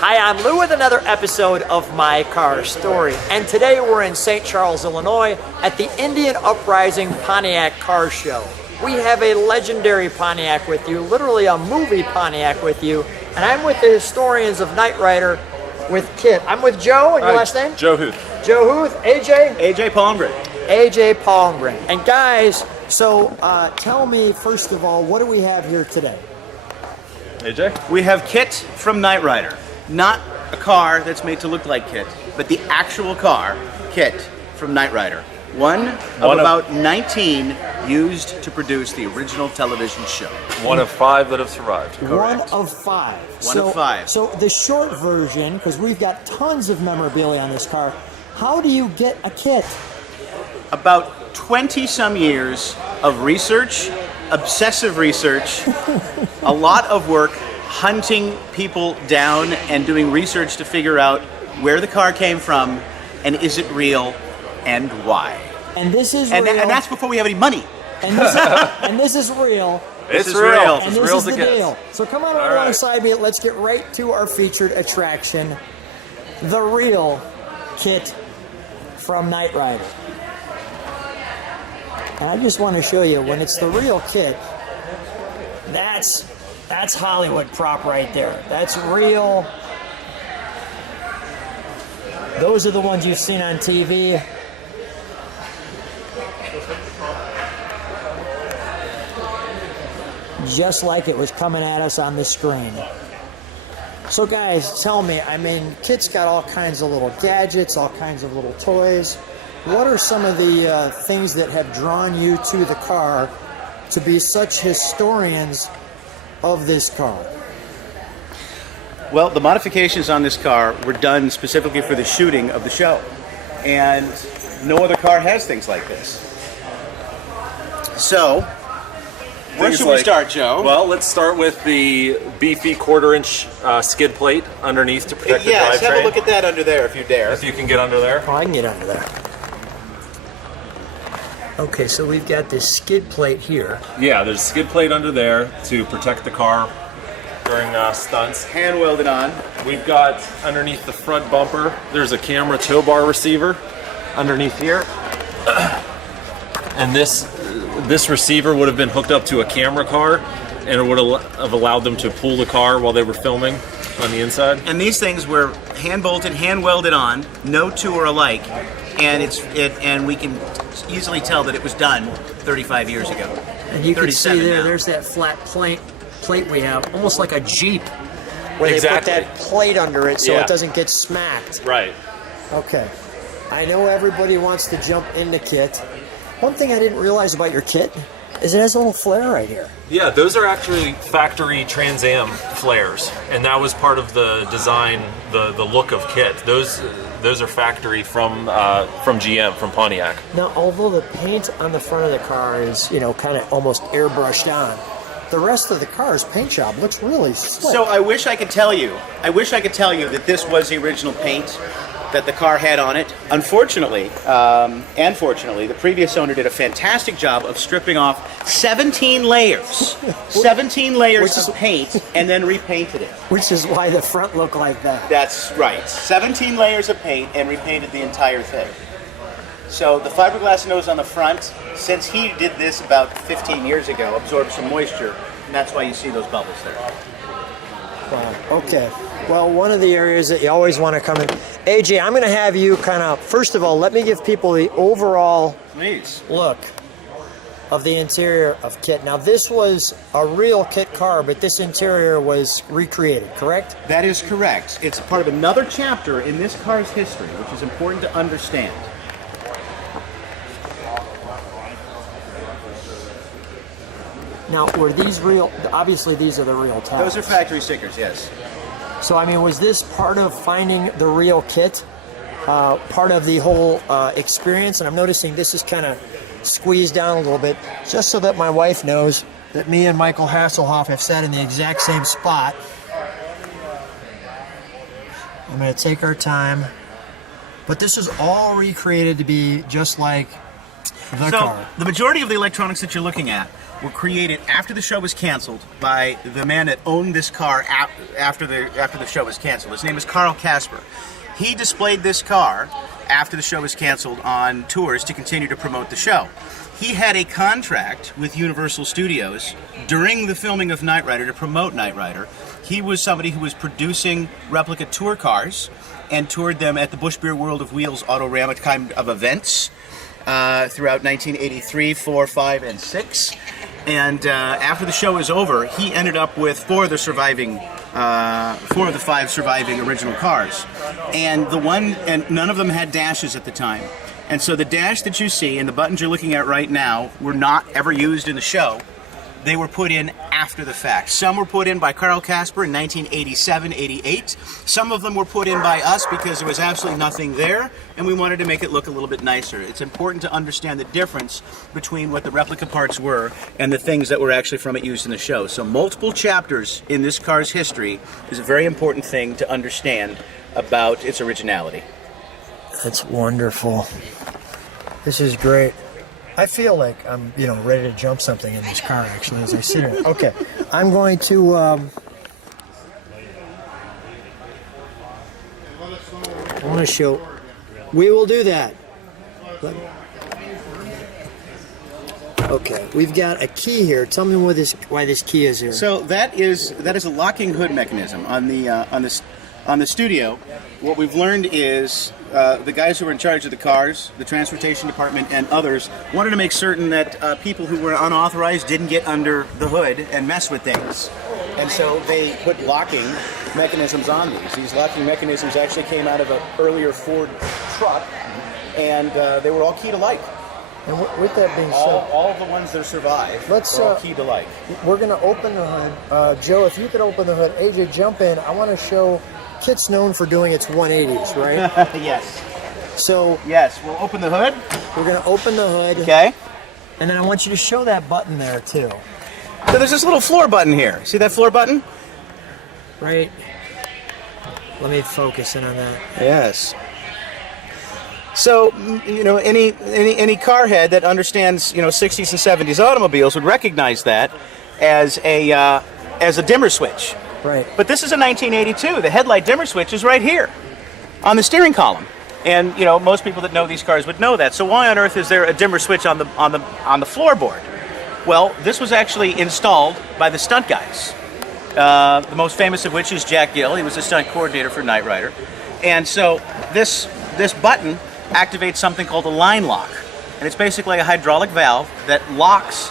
Hi, I'm Lou with another episode of My Car Story, and today we're in St. Charles, Illinois at the Indian Uprising Pontiac Car Show. We have a legendary Pontiac with you, literally a movie Pontiac with you, and I'm with the historians of Knight Rider with KITT. I'm with Joe, and your last name? Joe Huth. Joe Huth, AJ? AJ Palmgren. AJ Palmgren. And guys, so tell me, first of all, what do we have here today? AJ? We have KITT from Knight Rider. Not a car that's made to look like KITT, but the actual car, KITT from Knight Rider. One of about 19 used to produce the original television show. One of 5 that have survived. Correct. One of 5. One of 5. So the short version, because we've got tons of memorabilia on this car, how do you get a KITT? About 20-some years of research, obsessive research, a lot of work hunting people down and doing research to figure out where the car came from and is it real and why. And this is real. And that's before we have any money. And this is real. It's real. And It's this real is as the it gets. deal. So come on All alongside me. Let's get right to our featured attraction, the real KITT from Knight Rider. And I just want to show you, when it's the real KITT, that's Hollywood prop right there. That's real. Those are the ones you've seen on TV. Just like it was coming at us on the screen. So guys, tell me, I mean, KITT's got all kinds of little gadgets, all kinds of little toys. What are some of the things that have drawn you to the car to be such historians of this car? Well, the modifications on this car were done specifically for the shooting of the show. And no other car has things like this. So, where should we start, Joe? Well, let's start with the beefy quarter-inch skid plate underneath to protect the drivetrain. Yes, have a look at that under there if you dare. If you can get under there. Oh, I can get under there. Okay, so we've got this skid plate here. Yeah, there's a skid plate under there to protect the car during stunts. Hand welded on. We've got underneath the front bumper, there's a camera tow bar receiver underneath here. And this receiver would have been hooked up to a camera car, and it would have allowed them to pull the car while they were filming on the inside. And these things were hand bolted, hand welded on. No two are alike, and and we can easily tell that it was done 35 years ago. And you can see now. there's that flat plate we have, almost like a Jeep, where Exactly. they put that plate under it so Yeah. it doesn't get smacked. Right. Okay. I know everybody wants to jump into KITT. One thing I didn't realize about your KITT is it has a little flare right here. Yeah, those are actually factory Trans Am flares, and that was part of the design, the look of KITT. Those are factory from GM, from Pontiac. Now, although the paint on the front of the car is, kind of almost airbrushed on, the rest of the car's paint job looks really slick. So I wish I could tell you that this was the original paint that the car had on it. Unfortunately, and fortunately, the previous owner did a fantastic job of stripping off 17 layers. 17 layers of paint and then repainted it. Which is why the front looked like that. That's right. 17 layers of paint and repainted the entire thing. So the fiberglass nose on the front, since he did this about 15 years ago, absorbed some moisture, and that's why you see those bubbles there. Wow. Okay. Well, one of the areas that you always want to come in. AJ, I'm going to have you kind of, first of all, let me give people the overall look of the interior of KITT. Now, this was a real KITT car, but this interior was recreated, correct? That is correct. It's part of another chapter in this car's history, which is important to understand. Now, were these real? Obviously, these are the real tires. Those are factory stickers, yes. So, I mean, was this part of finding the real KITT? Part of the whole experience? And I'm noticing this is kind of squeezed down a little bit, just so that my wife knows that me and Michael Hasselhoff have sat in the exact same spot. I'm going to take our time. But this is all recreated to be just like the car. The majority of the electronics that you're looking at were created after the show was canceled by the man that owned this car after the show was canceled. His name is Carl Casper. He displayed this car after the show was canceled on tours to continue to promote the show. He had a contract with Universal Studios during the filming of Knight Rider to promote Knight Rider. He was somebody who was producing replica tour cars and toured them at the Busch Beer World of Wheels Autorama kind of events throughout 1983, 4, 5, and 6. And after the show was over, he ended up with four of the five surviving original cars, and none of them had dashes at the time. And so the dash that you see and the buttons you're looking at right now were not ever used in the show. They were put in after the fact. Some were put in by Carl Casper in 1987, 88. Some of them were put in by us because there was absolutely nothing there, and we wanted to make it look a little bit nicer. It's important to understand the difference between what the replica parts were and the things that were actually from it used in the show. So multiple chapters in this car's history is a very important thing to understand about its originality. That's wonderful. This is great. I feel like I'm, ready to jump something in this car, actually, as I sit here. Okay, I'm going to, I want to show, we will do that. Okay, we've got a key here. Tell me why this key is here. So that is a locking hood mechanism on the studio. What we've learned is the guys who were in charge of the cars, the transportation department, and others wanted to make certain that people who were unauthorized didn't get under the hood and mess with things. And so they put locking mechanisms on these. These locking mechanisms actually came out of an earlier Ford truck, and they were all keyed alike. And with that being said, all of the ones that survived were all keyed alike. We're going to open the hood. Joe, if you could open the hood. AJ, jump in. I want to show... KITT's known for doing its 180s, right? Yes. So... Yes, we'll open the hood. We're going to open the hood. Okay. And then I want you to show that button there, too. So there's this little floor button here. See that floor button? Right. Let me focus in on that. Yes. So, any car head that understands, 60s and 70s automobiles would recognize that as a dimmer switch. Right. But this is a 1982. The headlight dimmer switch is right here on the steering column. And, most people that know these cars would know that. So why on earth is there a dimmer switch on the floorboard? Well, this was actually installed by the stunt guys. The most famous of which is Jack Gill. He was the stunt coordinator for Knight Rider. And so this button activates something called a line lock. And it's basically a hydraulic valve that locks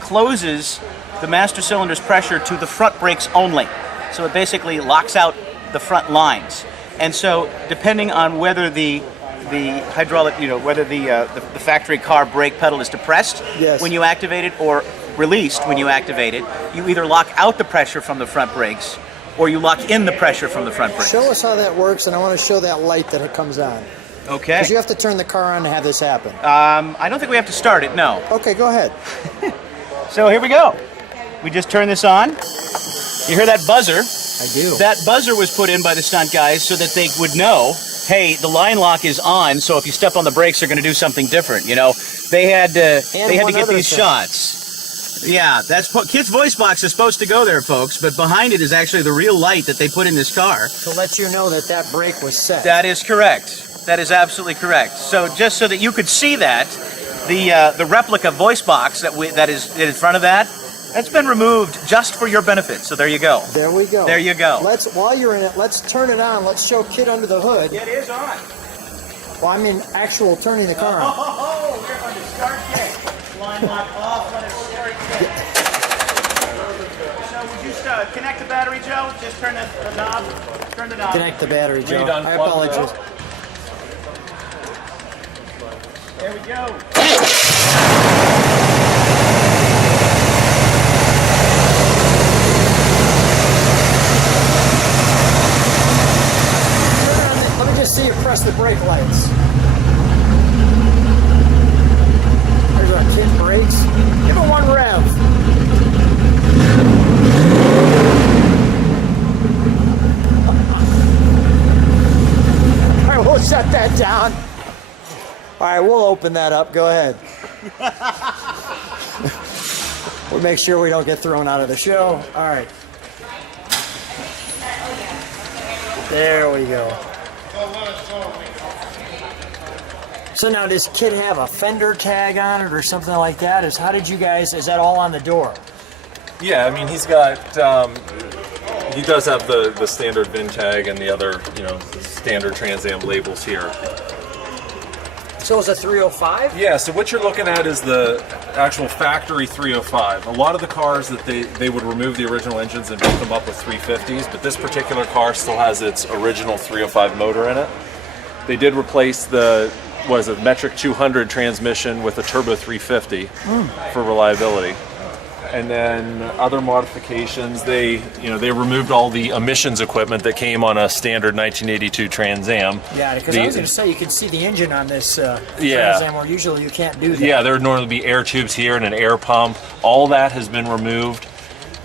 closes the master cylinder's pressure to the front brakes only. So it basically locks out the front lines. And so depending on whether the hydraulic, whether the factory car brake pedal is depressed when you activate it or released when you activate it, you either lock out the pressure from the front brakes or you lock in the pressure from the front brakes. Show us how that works, and I want to show that light that it comes on. Okay. Because you have to turn the car on to have this happen. I don't think we have to start it, no. Okay, go ahead. So here we go. We just turn this on. You hear that buzzer? I do. That buzzer was put in by the stunt guys so that they would know, hey, the line lock is on, so if you step on the brakes, they're going to do something different. They had to get these shots. Yeah, KITT's voice box is supposed to go there, folks, but behind it is actually the real light that they put in this car. To let you know that brake was set. That is correct. That is absolutely correct. So just so that you could see that, the replica voice box that is in front of that's been removed just for your benefit. So there you go. There we go. There you go. While you're in it, let's turn it on. Let's show KITT under the hood. It is on. Well, I mean actual turning the car on. Oh, we're going to start KITT. Line lock off. Let it start KITT. So would you connect the battery, Joe? Just turn the knob. Turn the knob. Connect the battery, Joe. I apologize. There we go. See you press the brake lights. There's our KITT brakes. Give it one rev. All right, we'll shut that down. All right, we'll open that up. Go ahead. We'll make sure we don't get thrown out of the show. All right. There we go. So now, does KITT have a fender tag on it or something like that? Is that all on the door? Yeah, I mean, he's got, he does have the standard VIN tag and the other, standard Trans Am labels here. So it's a 305? Yeah, so what you're looking at is the actual factory 305. A lot of the cars that they would remove the original engines and put them up with 350s, but this particular car still has its original 305 motor in it. They did replace the metric 200 transmission with a turbo 350 for reliability. And then other modifications, they removed all the emissions equipment that came on a standard 1982 Trans Am. Yeah, because I was going to say you can see the engine on this Trans Am, where usually you can't do that. Yeah, there would normally be air tubes here and an air pump. All that has been removed.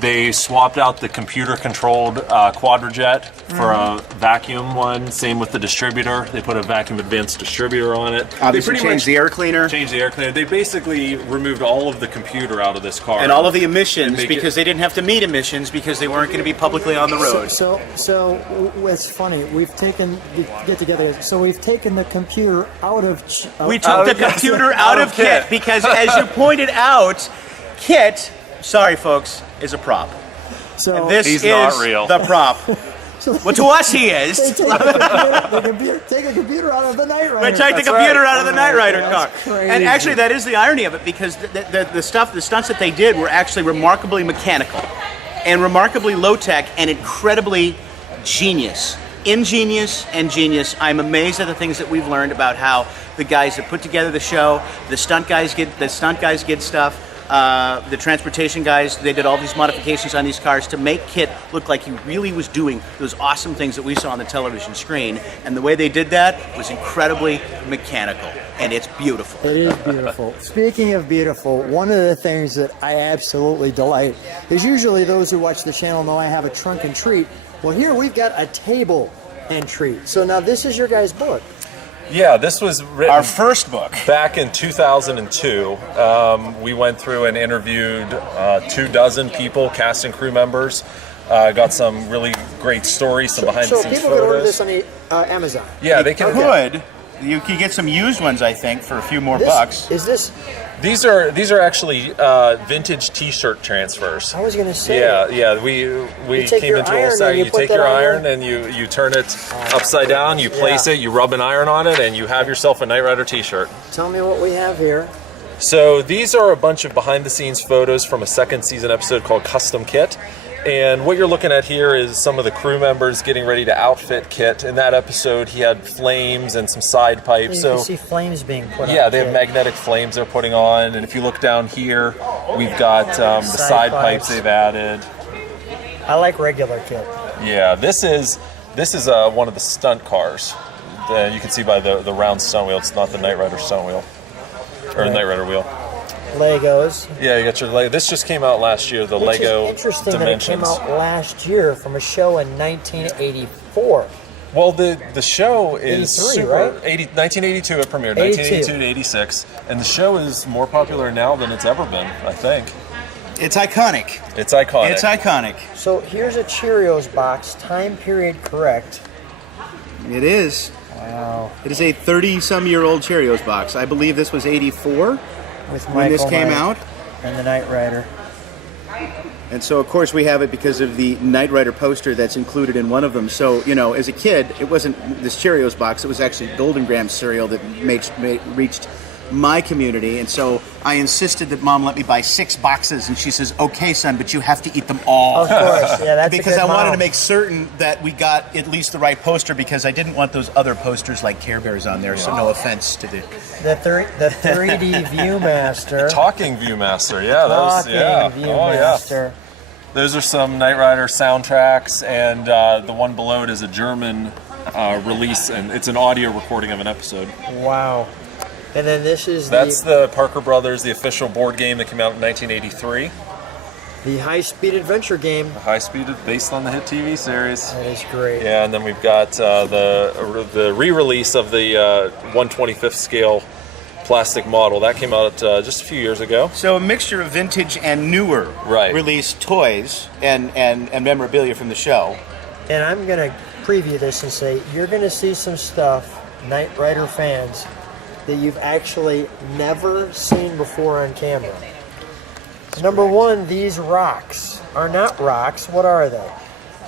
They swapped out the computer-controlled Quadrajet for a vacuum one. Same with the distributor. They put a vacuum advanced distributor on it. Obviously, changed the air cleaner. Changed the air cleaner. They basically removed all of the computer out of this car. And all of the emissions, because they didn't have to meet emissions because they weren't going to be publicly on the road. So it's funny. We've taken the computer out of. We took the computer out of KITT because, as you pointed out, KITT, sorry folks, is a prop. So and this he's is not real. The prop. Well, to us he is. Take the computer out of the Knight Rider. We take the computer out of the Knight Rider car. Crazy. And actually, that is the irony of it, because the stunts that they did were actually remarkably mechanical and remarkably low-tech and incredibly ingenious. And genius. I'm amazed at the things that we've learned about how the guys that put together the show, the stunt guys get stuff. The transportation guys, they did all these modifications on these cars to make KITT look like he really was doing those awesome things that we saw on the television screen. And the way they did that was incredibly mechanical. And it's beautiful. It is beautiful. Speaking of beautiful, one of the things that I absolutely delight is usually those who watch the channel know I have a trunk and treat. Well, here we've got a table and treat. So now this is your guys' book. Yeah, this was written Our first book. Back in 2002. We went through and interviewed 24 people, cast and crew members. Got some really great stories, some behind-the-scenes photos. So people can order this on Amazon? Yeah, they can. Could. You can get some used ones, I think, for a few more bucks. Is this? These are actually vintage T-shirt transfers. I was going to say. Yeah. We came into a little site. You take your iron and you turn it upside down. You place it. You rub an iron on it, and you have yourself a Knight Rider T-shirt. Tell me what we have here. So these are a bunch of behind-the-scenes photos from a second season episode called Custom KITT. And what you're looking at here is some of the crew members getting ready to outfit KITT. In that episode, he had flames and some side pipes. You can see flames being put on. Yeah, they have magnetic flames they're putting on. And if you look down here, we've got the side pipes they've added. I like regular KITT. Yeah, this is one of the stunt cars. You can see by the round stunt wheel, it's not the Knight Rider stunt wheel. Or the Knight Rider wheel. Legos. Yeah, you got your Lego. This just came out last year, the Lego interesting Dimensions. That it came out last year from a show in 1984. Well, the show is 83, right? 1982 it premiered, 1982 to 86. And the show is more popular now than it's ever been, I think. It's iconic. It's iconic. It's iconic. So here's a Cheerios box, time period correct. It is. Wow. It is a 30-some-year-old Cheerios box. I believe this was 84 when this came out. And the Knight Rider. And so, of course, we have it because of the Knight Rider poster that's included in one of them. So, as a kid, it wasn't this Cheerios box. It was actually Golden Graham cereal that reached my community. And so I insisted that Mom let me buy 6 boxes. And she says, okay, son, but you have to eat them all. Of course. Yeah, that's because a good I wanted mom. to make certain that we got at least the right poster, because I didn't want those other posters like Care Bears on there. So no offense to the 3D Viewmaster. Talking Viewmaster, yeah. Viewmaster. Those are some Knight Rider soundtracks, and the one below it is a German release, and it's an audio recording of an episode. Wow. And then this is That's the Parker Brothers, the official board game that came out in 1983. the high-speed adventure game. High Speed, based on the hit TV series. That is great. Yeah, and then we've got the re-release of the 1/25th scale plastic model. That came out just a few years ago. So a mixture of vintage and newer released toys and memorabilia from the show. And I'm going to preview this and say you're going to see some stuff, Knight Rider fans, that you've actually never seen before on camera. Number one, these rocks are not rocks. What are they?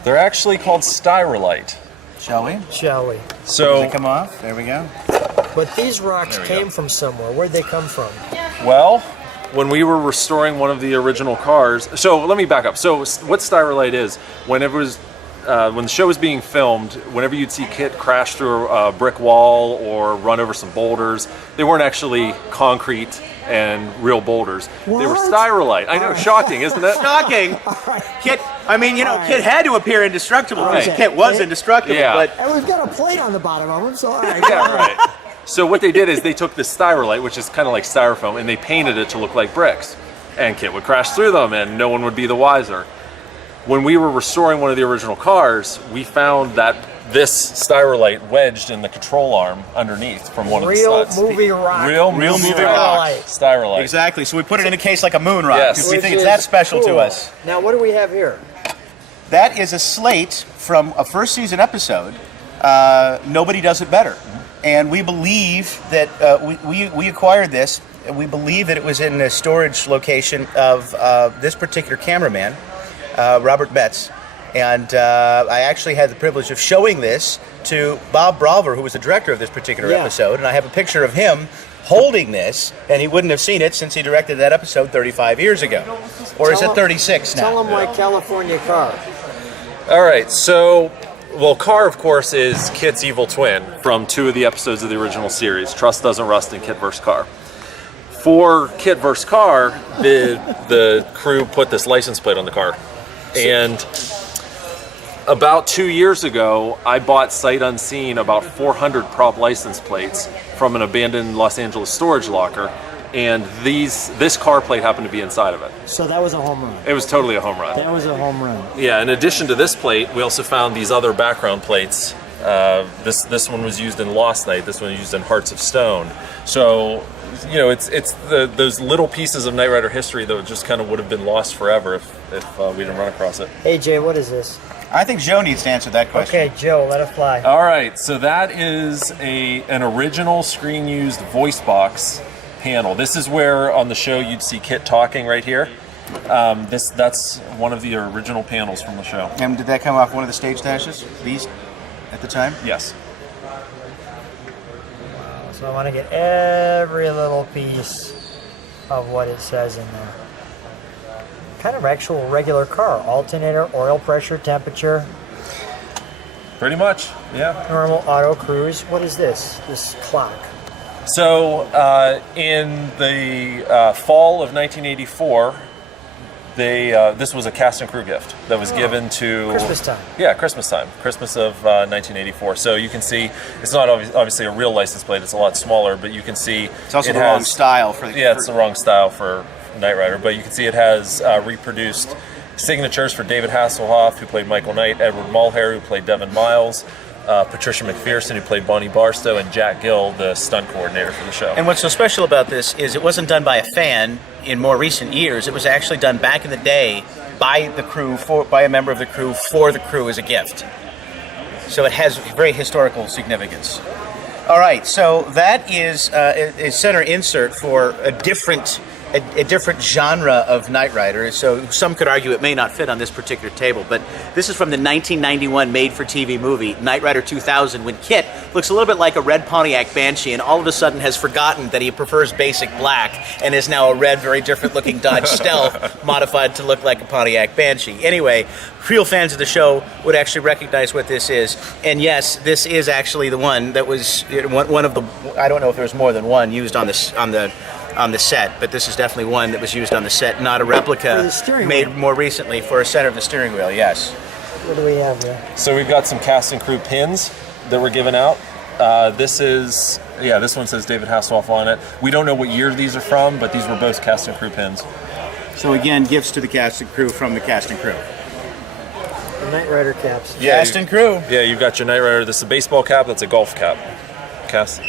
They're actually called styrolite. Shall we? Shall we? So Does it come off? There we go. But these rocks came from somewhere. Where'd they come from? Well, when we were restoring one of the original cars, so let me back up. So what styrolite is, when the show was being filmed, whenever you'd see KITT crash through a brick wall or run over some boulders, they weren't actually concrete and real boulders. What? They were styrolite. I know, shocking, isn't it? Shocking. KITT, I mean, KITT had to appear indestructible because KITT was indestructible. Yeah. But And we've got a plate on the bottom of them, so all right. Yeah, right. So what they did is they took this styrolite, which is kind of like styrofoam, and they painted it to look like bricks. And KITT would crash through them, and no one would be the wiser. When we were restoring one of the original cars, we found that this styrolite wedged in the control arm underneath from one of the studs. Real movie rock. Real movie rock. Styrolite. exactly. So we put it in a case like a moon rock Yes. because we Which think it's is that special to cool. us. Now, what do we have here? That is a slate from a first season episode, Nobody Does It Better. And we believe that we acquired this. We believe that it was in the storage location of this particular cameraman, Robert Betts. And I actually had the privilege of showing this to Bob Brawler, who was the director of this particular episode. And I have a picture of him holding this, and he wouldn't have seen it since he directed that episode 35 years ago. Or is it 36 now? Tell them why California car. All right, so, well, Car, of course, is KITT's evil twin from 2 of the episodes of the original series, Trust Doesn't Rust and KITT vs. Car. For KITT vs. Car, the crew put this license plate on the car. And about 2 years ago, I bought sight unseen about 400 prop license plates from an abandoned Los Angeles storage locker, and this car plate happened to be inside of it. So that was a home run. It was totally a home run. That was a home run. Yeah, in addition to this plate, we also found these other background plates. This one was used in Lost Night. This one was used in Hearts of Stone. So, you know, it's those little pieces of Knight Rider history that just kind of would have been lost forever if we didn't run across it. Hey, Jay, what is this? I think Joe needs to answer that question. Okay, Joe, let it fly. All right, so that is an original screen-used voice box panel. This is where on the show you'd see KITT talking right here. That's one of the original panels from the show. And did that come off one of the stage dashes? These at the time? Yes. So I want to get every little piece of what it says in there. Kind of actual regular car. Alternator, oil pressure, temperature, Pretty much, yeah. normal auto cruise. What is this? This clock. So in the fall of 1984, this was a cast and crew gift that was given to Christmas time. Yeah, Christmas time, Christmas of 1984. So you can see it's not obviously a real license plate; it's a lot smaller. But you can see It's also the wrong style for the. Yeah, it's the wrong style for Knight Rider. But you can see it has reproduced signatures for David Hasselhoff, who played Michael Knight, Edward Mulhare, who played Devin Miles, Patricia McPherson, who played Bonnie Barstow, and Jack Gill, the stunt coordinator for the show. And what's so special about this is it wasn't done by a fan in more recent years. It was actually done back in the day by the crew, by a member of the crew, for the crew as a gift. So it has very historical significance. All right, so that is a center insert for a different genre of Knight Rider. So some could argue it may not fit on this particular table, but this is from the 1991 made-for-TV movie, Knight Rider 2000, when KITT looks a little bit like a red Pontiac Banshee and all of a sudden has forgotten that he prefers basic black and is now a red, very different-looking Dodge Stealth modified to look like a Pontiac Banshee. Anyway, real fans of the show would actually recognize what this is. And yes, this is actually the one that was one of the, I don't know if there was more than one used on the set, but this is definitely one that was used on the set, not a replica made more recently for a center of the steering wheel, yes. What do we have here? So we've got some cast and crew pins that were given out. This one says David Hasselhoff on it. We don't know what year these are from, but these were both cast and crew pins. So again, gifts to the cast and crew from the cast and crew. The Knight Rider caps. Cast and crew. Yeah, you've got your Knight Rider. This is a baseball cap. That's a golf cap. Cast.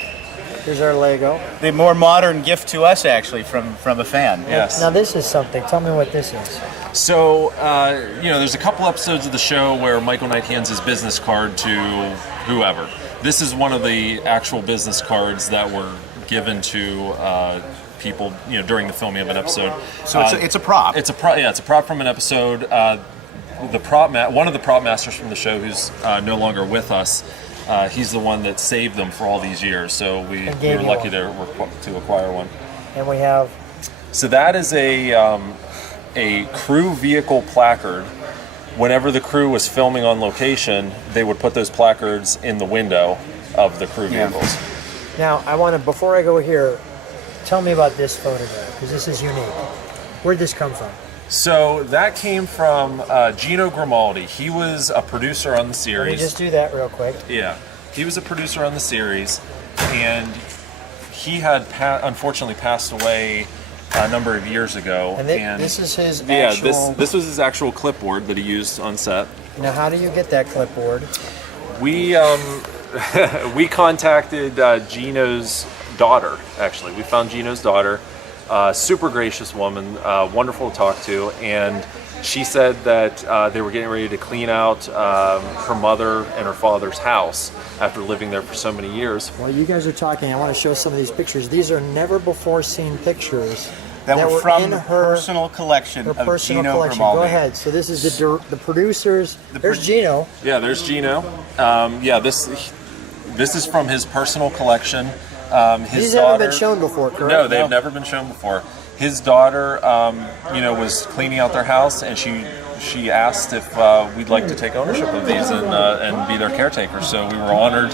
Here's our Lego. The more modern gift to us, actually, from a fan. Yes. Now this is something. Tell me what this is. So, there's a couple episodes of the show where Michael Knight hands his business card to whoever. This is one of the actual business cards that were given to people, during the filming of an episode. So it's a prop. It's a prop from an episode. One of the prop masters from the show, who's no longer with us, he's the one that saved them for all these years. So we were lucky to acquire one. And we have. So that is a crew vehicle placard. Whenever the crew was filming on location, they would put those placards in the window of the crew vehicles. Now, I want to, before I go here, tell me about this photograph, because this is unique. Where'd this come from? So that came from Gino Grimaldi. He was a producer on the series. Let me just do that real quick. Yeah. He was a producer on the series, and he had unfortunately passed away a number of years ago. And this is his actual... Yeah, this was his actual clipboard that he used on set. Now, how do you get that clipboard? We contacted Gino's daughter, actually. We found Gino's daughter, super gracious woman, wonderful to talk to, and she said that they were getting ready to clean out her mother and her father's house after living there for so many years. While you guys are talking, I want to show some of these pictures. These are never before seen pictures that were from in her personal collection of Gino Grimaldi. Go ahead. So this is the producers. There's Gino. Yeah, there's Gino. This is from his personal collection. These haven't been shown before, correct? No, they've never been shown before. His daughter, was cleaning out their house, and she asked if we'd like to take ownership of these and be their caretaker. So we were honored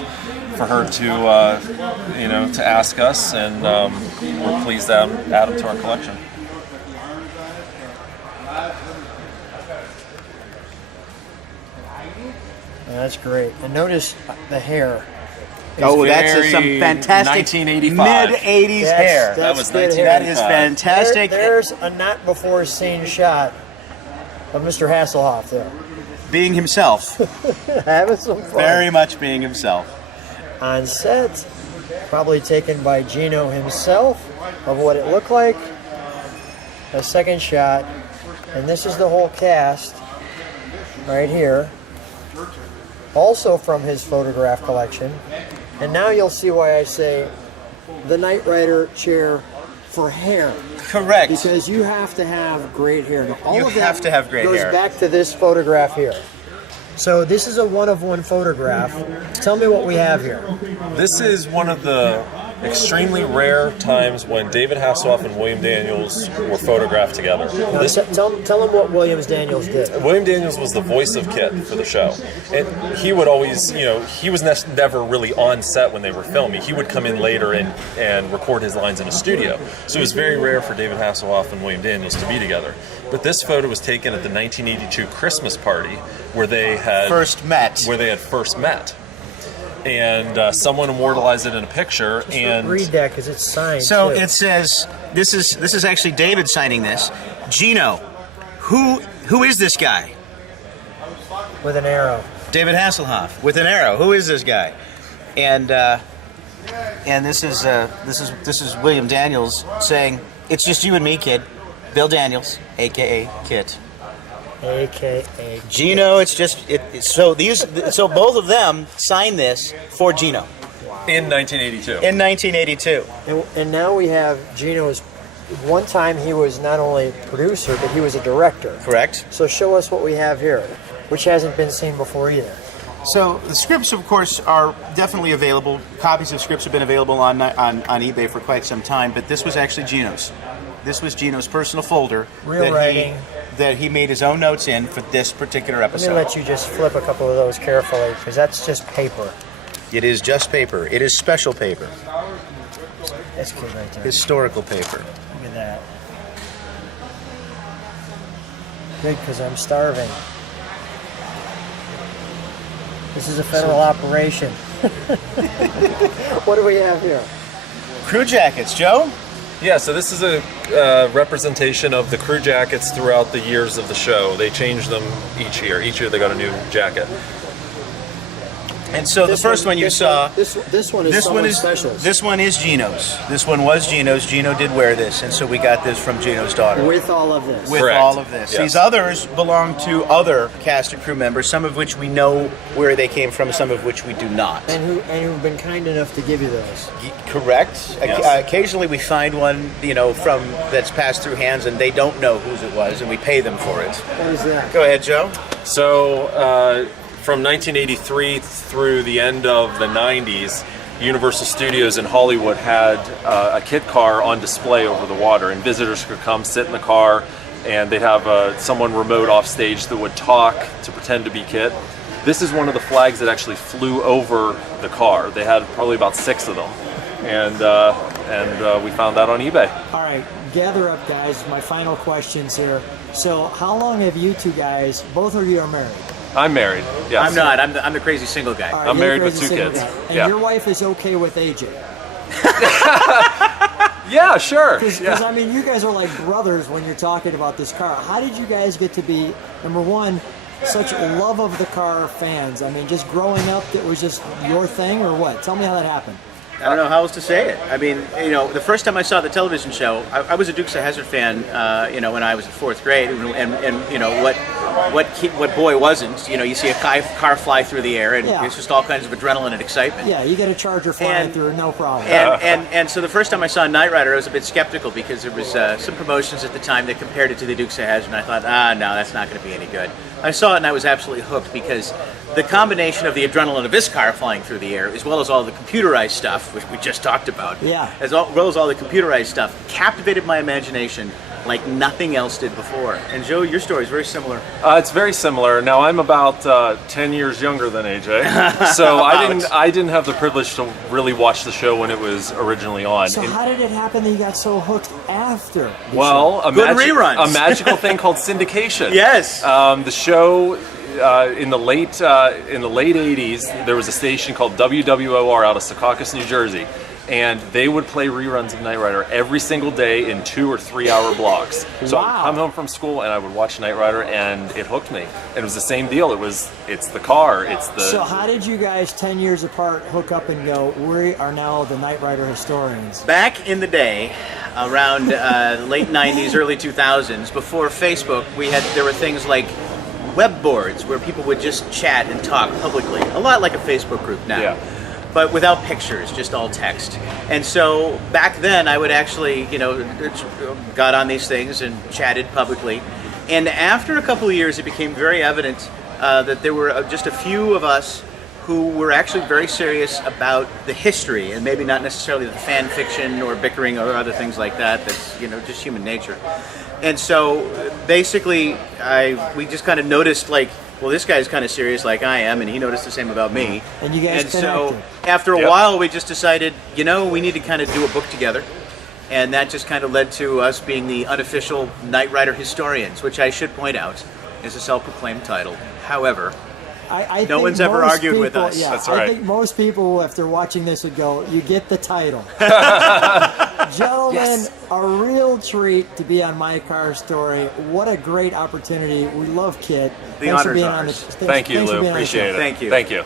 for her to ask us, and we're pleased to add them to our collection. Yeah, that's great. And notice the hair. That's some fantastic 1985 mid-'80s hair. That was good 1985. That is fantastic. There's a not before seen shot of Mr. Hasselhoff there. Being himself. Having some fun. Very much being himself. On set, probably taken by Gino himself, of what it looked like. A second shot, and this is the whole cast right here. Also from his photograph collection. And now you'll see why I say the Knight Rider chair for hair. Correct. Because you have to have great hair. Now, all You of that have to have great hair. goes back to this photograph here. So this is a one-of-one photograph. Tell me what we have here. This is one of the extremely rare times when David Hasselhoff and William Daniels were photographed together. Now, tell them what Williams Daniels did. William Daniels was the voice of KITT for the show. And he would always, he was never really on set when they were filming. He would come in later and record his lines in a studio. So it was very rare for David Hasselhoff and William Daniels to be together. But this photo was taken at the 1982 Christmas party where they had first met. And someone immortalized it in a picture. Just read that because it's signed. So too. it says, this is actually David signing this. Gino, who is this guy? With an arrow. David Hasselhoff with an arrow. Who is this guy? And this is William Daniels saying, "It's just you and me, kid." Bill Daniels, aka KITT. AKA Gino, so both of them signed this for Gino. In 1982. In 1982. And now we have Gino's. One time he was not only producer, but he was a director. Correct. So show us what we have here, which hasn't been seen before either. So the scripts, of course, are definitely available. Copies of scripts have been available on eBay for quite some time, but this was actually Gino's. This was Gino's personal folder that he made his own notes in for this particular episode. Let me let you just flip a couple of those carefully, because that's just paper. It is just paper. It is special paper. That's good right there. Historical paper. Look at that. Good, because I'm starving. This is a federal operation. What do we have here? Crew jackets, Joe? Yeah, so this is a representation of the crew jackets throughout the years of the show. They change them each year. Each year they got a new jacket. And so the first one you saw, this one is specials. This one is Gino's. This one was Gino's. Gino did wear this, and so we got this from Gino's daughter. With all of this. With Correct. all of this. Yes. These others belong to other cast and crew members, some of which we know where they came from, some of which we do not. And who've been kind enough to give you those. Correct. Yes. Occasionally we find one, from that's passed through hands, and they don't know whose it was, and we pay them for it. What is that? Go ahead, Joe. So, from 1983 through the end of the 90s, Universal Studios in Hollywood had a KITT car on display over the water, and visitors could come sit in the car, and they'd have someone remote off stage that would talk to pretend to be KITT. This is one of the flags that actually flew over the car. They had probably about 6 of them, and we found that on eBay. All right, gather up, guys. My final questions here. So, how long have you two guys, both of you are married? I'm married. Yes. I'm not. I'm the crazy single guy. All right, I'm you're married the with crazy 2 single kids. guy. And Yeah. your wife is okay with AJ? Yeah, sure. Because, Yeah. I mean, you guys are like brothers when you're talking about this car. How did you guys get to be, number one, such love of the car fans? I mean, just growing up, it was just your thing, or what? Tell me how that happened. I don't know how else to say it. I mean, the first time I saw the television show, I was a Dukes of Hazzard fan, when I was in 4th grade, and what boy wasn't? You see a car fly through the air, and Yeah. it's just all kinds of adrenaline and excitement. Yeah, you get a Charger flying And- through, no problem. And so the first time I saw Knight Rider, I was a bit skeptical because there was some promotions at the time that compared it to the Dukes of Hazzard, and I thought, no, that's not going to be any good. I saw it and I was absolutely hooked because the combination of the adrenaline of this car flying through the air, as well as all the computerized stuff, which we just talked about, Yeah. as well as all the computerized stuff, captivated my imagination like nothing else did before. And Joe, your story is very similar. It's very similar. Now I'm about 10 years younger than AJ, so I didn't have the privilege to really watch the show when it was originally on. So how did it happen that you got so hooked after the Well, show? Good reruns. a magical thing called syndication. Yes. The show in the late 80s, there was a station called WWOR out of Secaucus, New Jersey, and they would play reruns of Knight Rider every single day in 2 or 3 hour blocks. So Wow. I'd come home from school and I would watch Knight Rider, and it hooked me. And it was the same deal. It's the car. It's the. So how did you guys, 10 years apart, hook up and go, we are now the Knight Rider historians? Back in the day, around late 90s, early 2000s, before Facebook, there were things like web boards where people would just chat and talk publicly, a lot like a Facebook group now. Yeah. But without pictures, just all text. And so back then I would actually, got on these things and chatted publicly. And after a couple of years, it became very evident that there were just a few of us who were actually very serious about the history, and maybe not necessarily the fan fiction or bickering or other things like that. That's just human nature. And so basically, we just kind of noticed, like, well, this guy's kind of serious like I am, and he noticed the same about me. And you guys And so connected. after a Yep. while, we just decided, we need to kind of do a book together. And that just kind of led to us being the unofficial Knight Rider historians, which I should point out is a self-proclaimed title. However, I no think one's ever most argued with people- us. Yeah, That's I right. think most people, after watching this, would go, you get the title. Gentlemen, Yes. a real treat to be on My Car Story. What a great opportunity. We love KITT. The Thanks for honor's being on the ours. Thank you, thanks for Lou. being on the show. Appreciate it. Thank you. Thank you.